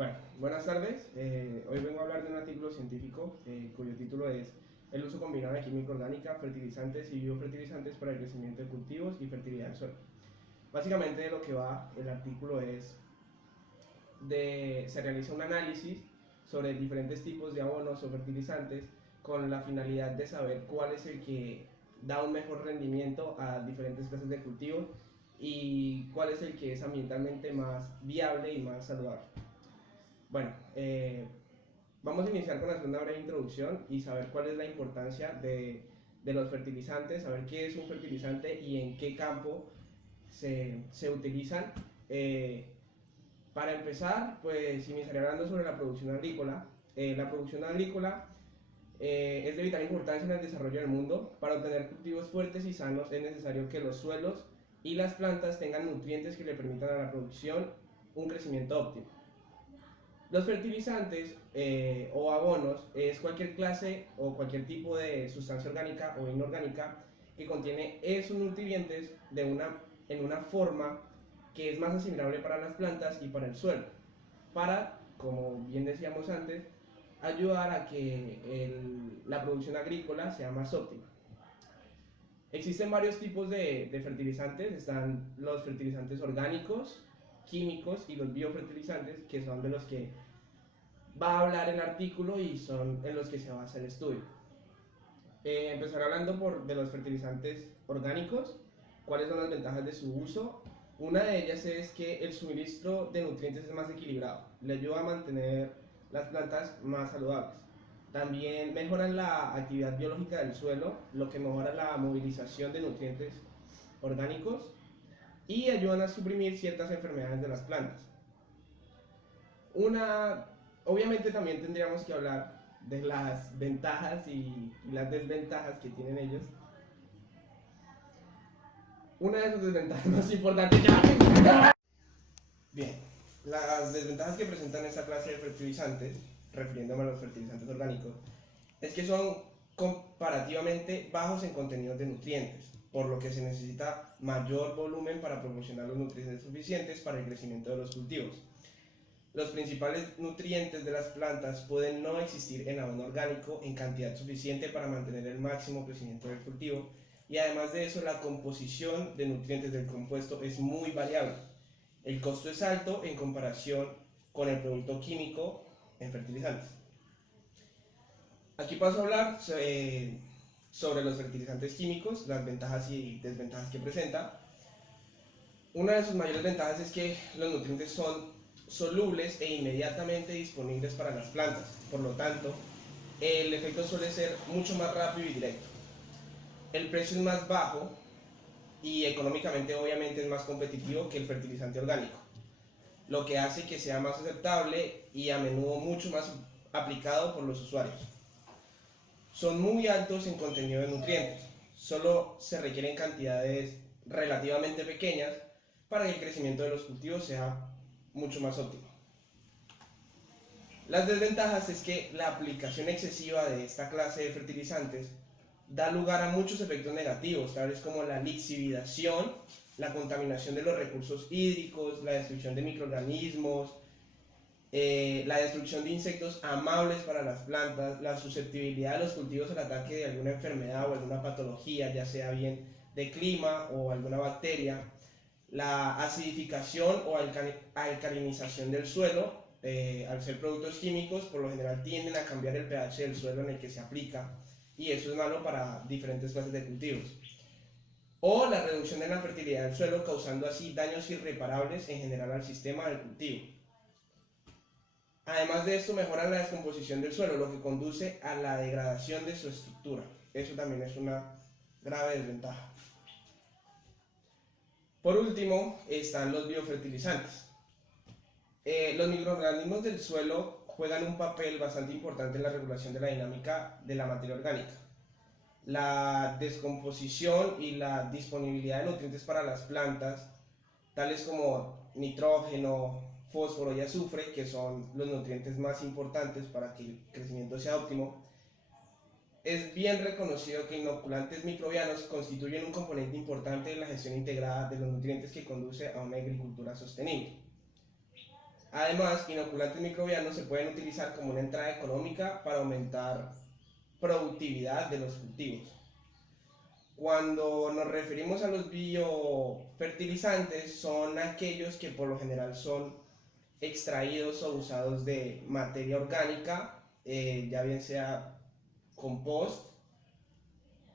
Bueno, buenas tardes. Hoy vengo a hablar de un artículo científico cuyo título es El uso combinado de química orgánica, fertilizantes y biofertilizantes para el crecimiento de cultivos y fertilidad del suelo. Básicamente de lo que va el artículo es se realiza un análisis sobre diferentes tipos de abonos o fertilizantes con la finalidad de saber cuál es el que da un mejor rendimiento a diferentes clases de cultivos y cuál es el que es ambientalmente más viable y más saludable. Bueno, vamos a iniciar con hacer una breve introducción y saber cuál es la importancia de los fertilizantes, saber qué es un fertilizante y en qué campo se utilizan. Para empezar, pues iniciaré hablando sobre la producción agrícola. La producción agrícola es de vital importancia en el desarrollo del mundo. Para obtener cultivos fuertes y sanos es necesario que los suelos y las plantas tengan nutrientes que le permitan a la producción un crecimiento óptimo. Los fertilizantes o abonos es cualquier clase o cualquier tipo de sustancia orgánica o inorgánica que contiene esos nutrientes en una forma que es más asimilable para las plantas y para el suelo, para, como bien decíamos antes, ayudar a que la producción agrícola sea más óptima. Existen varios tipos de fertilizantes. Están los fertilizantes orgánicos, químicos y los biofertilizantes, que son de los que va a hablar el artículo y son en los que se basa el estudio. Empezar hablando de los fertilizantes orgánicos. ¿Cuáles son las ventajas de su uso? Una de ellas es que el suministro de nutrientes es más equilibrado, le ayuda a mantener las plantas más saludables. También mejoran la actividad biológica del suelo, lo que mejora la movilización de nutrientes orgánicos y ayudan a suprimir ciertas enfermedades de las plantas. Obviamente también tendríamos que hablar de las ventajas y las desventajas que tienen ellos. Una de sus desventajas más importantes. Bien, las desventajas que presentan esta clase de fertilizantes, refiriéndome a los fertilizantes orgánicos, es que son comparativamente bajos en contenidos de nutrientes, por lo que se necesita mayor volumen para proporcionar los nutrientes suficientes para el crecimiento de los cultivos. Los principales nutrientes de las plantas pueden no existir en abono orgánico en cantidad suficiente para mantener el máximo crecimiento del cultivo, y además de eso la composición de nutrientes del compuesto es muy variable. El costo es alto en comparación con el producto químico en fertilizantes. Aquí paso a hablar sobre los fertilizantes químicos, las ventajas y desventajas que presenta. Una de sus mayores ventajas es que los nutrientes son solubles e inmediatamente disponibles para las plantas. Por lo tanto, el efecto suele ser mucho más rápido y directo. El precio es más bajo y económicamente obviamente es más competitivo que el fertilizante orgánico, lo que hace que sea más aceptable y a menudo mucho más aplicado por los usuarios. Son muy altos en contenido de nutrientes, solo se requieren cantidades relativamente pequeñas para que el crecimiento de los cultivos sea mucho más óptimo. Las desventajas es que la aplicación excesiva de esta clase de fertilizantes da lugar a muchos efectos negativos, tales como la lixiviación, la contaminación de los recursos hídricos, la destrucción de microorganismos, la destrucción de insectos amables para las plantas, la susceptibilidad de los cultivos al ataque de alguna enfermedad o alguna patología, ya sea bien de clima o alguna bacteria, la acidificación o alcalinización del suelo. Al ser productos químicos, por lo general tienden a cambiar el pH del suelo en el que se aplica, y eso es malo para diferentes clases de cultivos. O la reducción de la fertilidad del suelo, causando así daños irreparables en general al sistema del cultivo. Además de esto, mejoran la descomposición del suelo, lo que conduce a la degradación de su estructura. Eso también es una grave desventaja. Por último, están los biofertilizantes. Los microorganismos del suelo juegan un papel bastante importante en la regulación de la dinámica de la materia orgánica. La descomposición y la disponibilidad de nutrientes para las plantas, tales como nitrógeno, fósforo y azufre, que son los nutrientes más importantes para que el crecimiento sea óptimo, es bien reconocido que inoculantes microbianos constituyen un componente importante de la gestión integrada de los nutrientes que conduce a una agricultura sostenible. Además, inoculantes microbianos se pueden utilizar como una entrada económica para aumentar productividad de los cultivos. Cuando nos referimos a los biofertilizantes, son aquellos que por lo general son extraídos o usados de materia orgánica, ya bien sea compost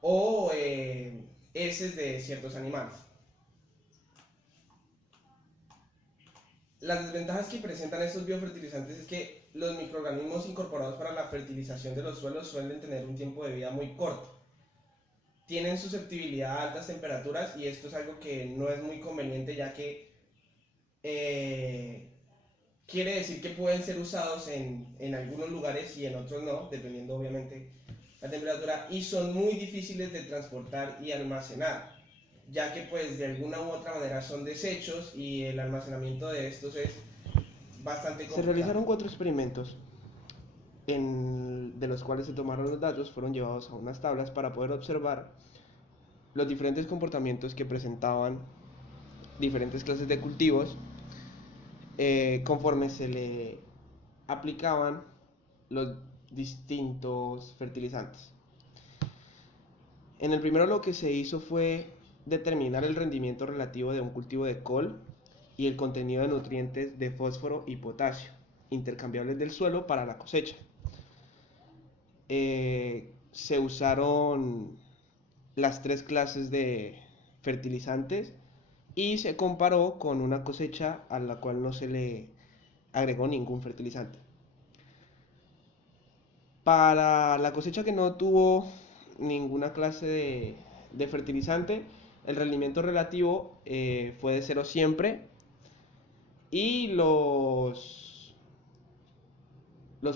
o heces de ciertos animales. Las desventajas que presentan estos biofertilizantes es que los microorganismos incorporados para la fertilización de los suelos suelen tener un tiempo de vida muy corto. Tienen susceptibilidad a altas temperaturas y esto es algo que no es muy conveniente, ya que quiere decir que pueden ser usados en algunos lugares y en otros no, dependiendo obviamente la temperatura, y son muy difíciles de transportar y almacenar, ya que pues de alguna u otra manera son desechos y el almacenamiento de estos es bastante complicado. Se realizaron 4 experimentos de los cuales se tomaron los datos, fueron llevados a unas tablas para poder observar los diferentes comportamientos que presentaban diferentes clases de cultivos conforme se le aplicaban los distintos fertilizantes. En el primero lo que se hizo fue determinar el rendimiento relativo de un cultivo de col y el contenido de nutrientes de fósforo y potasio, intercambiables del suelo para la cosecha. Se usaron las 3 clases de fertilizantes y se comparó con una cosecha a la cual no se le agregó ningún fertilizante. Para la cosecha que no tuvo ninguna clase de fertilizante, el rendimiento relativo fue de 0 siempre y los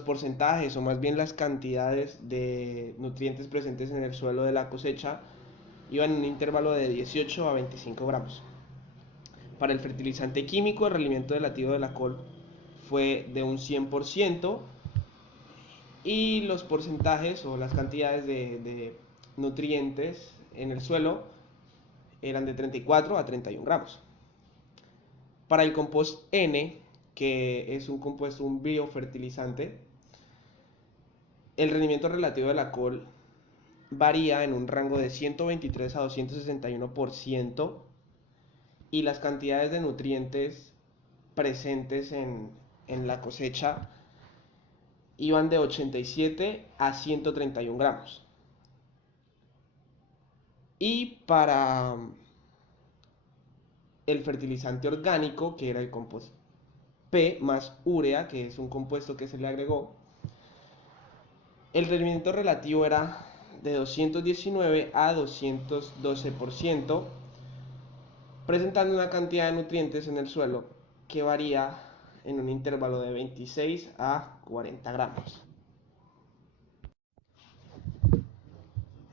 porcentajes o más bien las cantidades de nutrientes presentes en el suelo de la cosecha iban en un intervalo de 18 a 25 gramos. Para el fertilizante químico, el rendimiento relativo de la col fue de un 100% y los porcentajes o las cantidades de nutrientes en el suelo eran de 34 a 31 gramos. Para el compost N, que es un compuesto, un biofertilizante, el rendimiento relativo de la col varía en un rango de 123 a 261% y las cantidades de nutrientes presentes en la cosecha iban de 87 a 131 gramos. Y para el fertilizante orgánico, que era el compost P más urea, que es un compuesto que se le agregó, el rendimiento relativo era de 219 a 212%, presentando una cantidad de nutrientes en el suelo que varía en un intervalo de 26 a 40 gramos.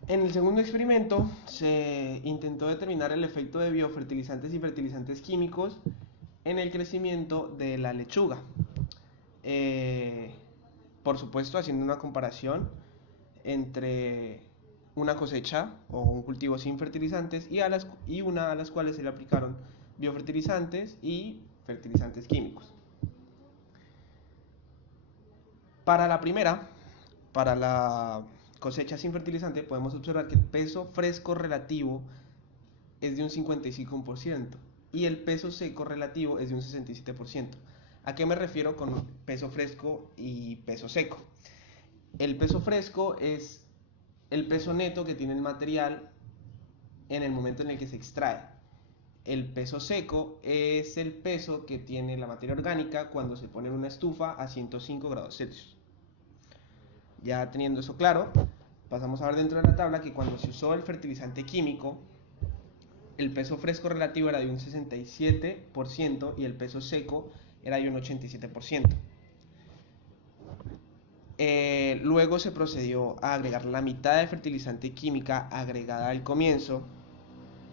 En el segundo experimento se intentó determinar el efecto de biofertilizantes y fertilizantes químicos en el crecimiento de la lechuga. Por supuesto, haciendo una comparación entre una cosecha o un cultivo sin fertilizantes y una a las cuales se le aplicaron biofertilizantes y fertilizantes químicos. Para la primera, para la cosecha sin fertilizante, podemos observar que el peso fresco relativo es de un 55% y el peso seco relativo es de un 67%. ¿A qué me refiero con peso fresco y peso seco? El peso fresco es el peso neto que tiene el material en el momento en el que se extrae. El peso seco es el peso que tiene la materia orgánica cuando se pone en una estufa a 105 grados Celsius. Ya teniendo eso claro, pasamos a ver dentro de la tabla que cuando se usó el fertilizante químico, el peso fresco relativo era de un 67% y el peso seco era de un 87%. Luego se procedió a agregar la mitad de fertilizante química agregada al comienzo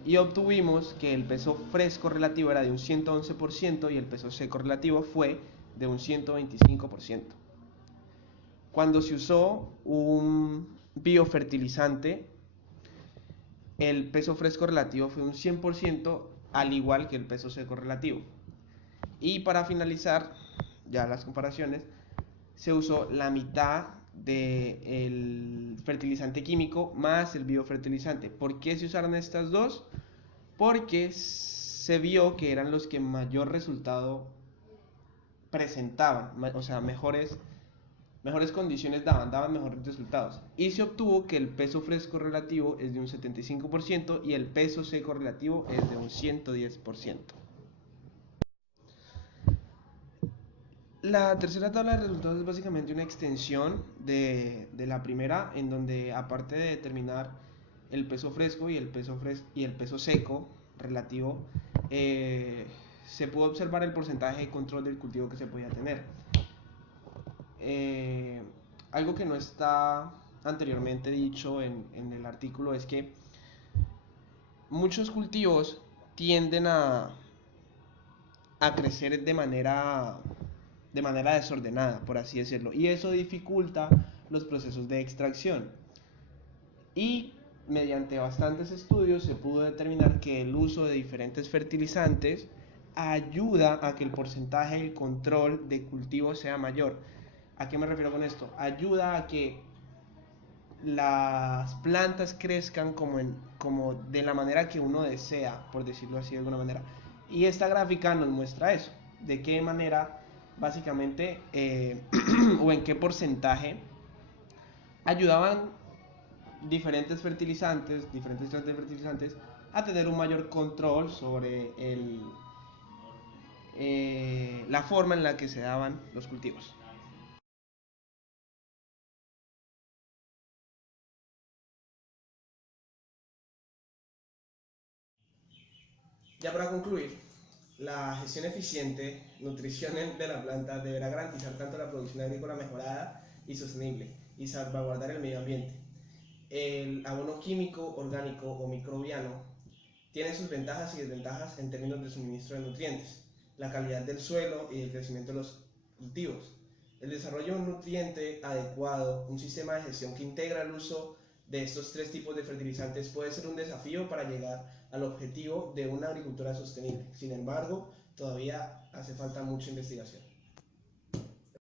y obtuvimos que el peso fresco relativo era de un 111% y el peso seco relativo fue de un 125%. Cuando se usó un biofertilizante, el peso fresco relativo fue un 100%, al igual que el peso seco relativo. Y para finalizar, ya las comparaciones, se usó la mitad del fertilizante químico más el biofertilizante. ¿Por qué se usaron estas dos? Porque se vio que eran los que mayor resultado presentaban, o sea, mejores condiciones daban mejores resultados. Y se obtuvo que el peso fresco relativo es de un 75% y el peso seco relativo es de un 110%. La tercera tabla de resultados es básicamente una extensión de la primera, en donde aparte de determinar el peso fresco y el peso seco relativo, se pudo observar el porcentaje de control del cultivo que se podía tener. Eh, Algo que no está anteriormente dicho en el artículo es que muchos cultivos tienden a crecer de manera desordenada, por así decirlo, y eso dificulta los procesos de extracción. Y mediante bastantes estudios se pudo determinar que el uso de diferentes fertilizantes ayuda a que el porcentaje de control de cultivo sea mayor. ¿A qué me refiero con esto? Ayuda a que las plantas crezcan como de la manera que uno desea, por decirlo así de alguna manera. Y esta gráfica nos muestra eso, de qué manera básicamente o en qué porcentaje ayudaban diferentes plantas de fertilizantes a tener un mayor control sobre la forma en la que se daban los cultivos. Ya para concluir, la gestión eficiente, nutrición de la planta deberá garantizar tanto la producción agrícola mejorada y sostenible y salvaguardar el medio ambiente. El abono químico, orgánico o microbiano tiene sus ventajas y desventajas en términos de suministro de nutrientes, la calidad del suelo y el crecimiento de los cultivos. El desarrollo de un nutriente adecuado, un sistema de gestión que integra el uso de estos tres tipos de fertilizantes puede ser un desafío para llegar al objetivo de una agricultura sostenible. Sin embargo, todavía hace falta mucha investigación.